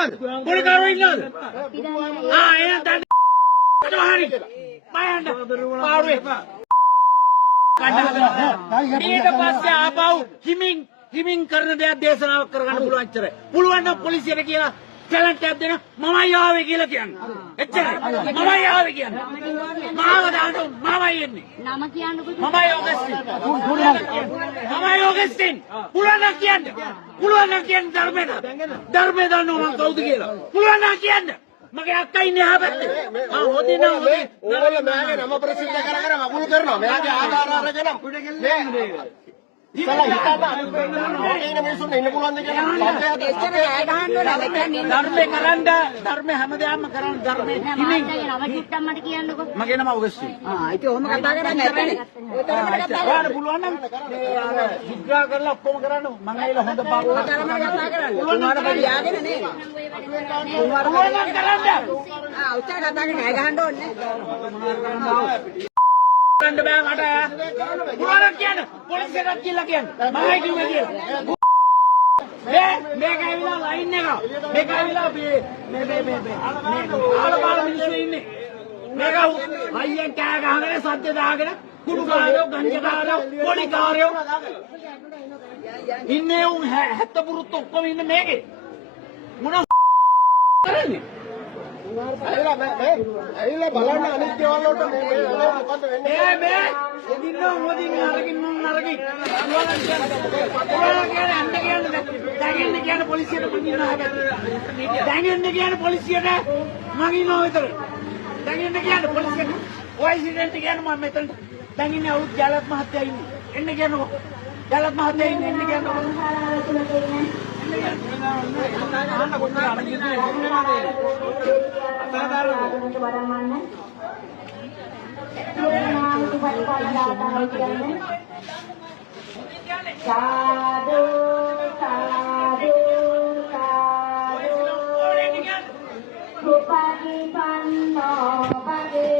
ඉන්නවද? පොලිකාරෝ ඉන්නවද? එහෙනම් දැන් හරි. මයන්ඩ පාරුවේ. ඊට පස්සේ ආපහු හිමින් කරන දේක් දේශනාවක් කරගන්න පුළුවන් ඉච්චරයි. පුළුවන් නම් පොලිසියට කියලා චැලන්ජ් එකක් දෙන්න මමයි ආවේ කියලා කියන්න. එච්චරයි. මමයි ආවේ කියන්න. මාව දාන්න මමයි එන්නේ. නම කියන්නකො. මමයි ඕගස්ටින්. මමයි ඕගස්ටින්. පුළුවන් නම් කියන්න. පුළුවන් නම් කියන්න ධර්මේ දන්නව මං කවුද කියලා. පුළුවන් නම් කියන්න. මගේ අක්කා ඉන්නේ ආපැත්තේ. හොදේ නම් හොදේ. ඕගොල්ලෝ මෑගේ නම ප්‍රසිද්ධ කර මගුල් කරනවා. මෑගේ ආධාර අරගෙන ඉස්සලා හිතන්න මිනිස්සුන් ඉන්න පුළුවන්ද කියලා ධර්මේ කරන්න ධර්මේ හැමදාම කරන්න ධර්මේ හිමින් නම චුට්ටක් මට කියන්නකෝ. මගේ නම ඔගස්ටින්. ඒක ඔහොම කතා කරන්නේ නැත්නේ. ඔයාලට පුළුවන් නම් විග්‍රහ කරලා ඔක්කොම කරන්න මම ඇවිල්ලා හොඳ පාඩම් කතා කරන්න. උනාට පස්සේ යාගෙන නේද? පුළුවන් නම් කරන්න. උච්චර කතා කරන්නේ ඇය ගහන්න ඕනේ. කරන්න බෑ මට. පුළුවන් කියන්න. පොලිසියට කියලා කියන්න. මමයි කිව්වේ කියලා. මේක ඇවිල්ලා ලයින් එක. මේක ඇවිල්ලා මේ ආලපාල මිනිස්සු ඉන්නේ. මේක අයියෙන් කෑ ගහගෙන සද්ද දාගෙන කුඩු කාරයෝ ගංජා කාරයෝ පොලි කාරයෝ ඉන්නේ උන් 70 පුරුත් ඔක්කොම ඉන්නේ මේකේ. මොන කරන්නේ? ඇවිල්ලා බලන්න අනිත් දේවල් වලට මේ මොකද්ද වෙන්නේ? මේ එදින්න මොදින් අරකින් නරකින්. දැන් කියන්නේ පොලිසියට මං ඉන්නවා හැබැයි. දැන් කියන්නේ පොලිසියට මං ඉන්නවා විතර. දැන් කියන්නේ පොලිසියට ඔය ඉන්සිඩන්ට් කියන්නේ මම මෙතන දැන් ඉන්නේ අවුත් ජාලත් මහත්තයා ඉන්නේ. එන්න කියනකො. ජාලත් මහත්තයා ඉන්නේ එන්න කියනකො. Sadu, sadu, sadu. Bupati Pano, Bupati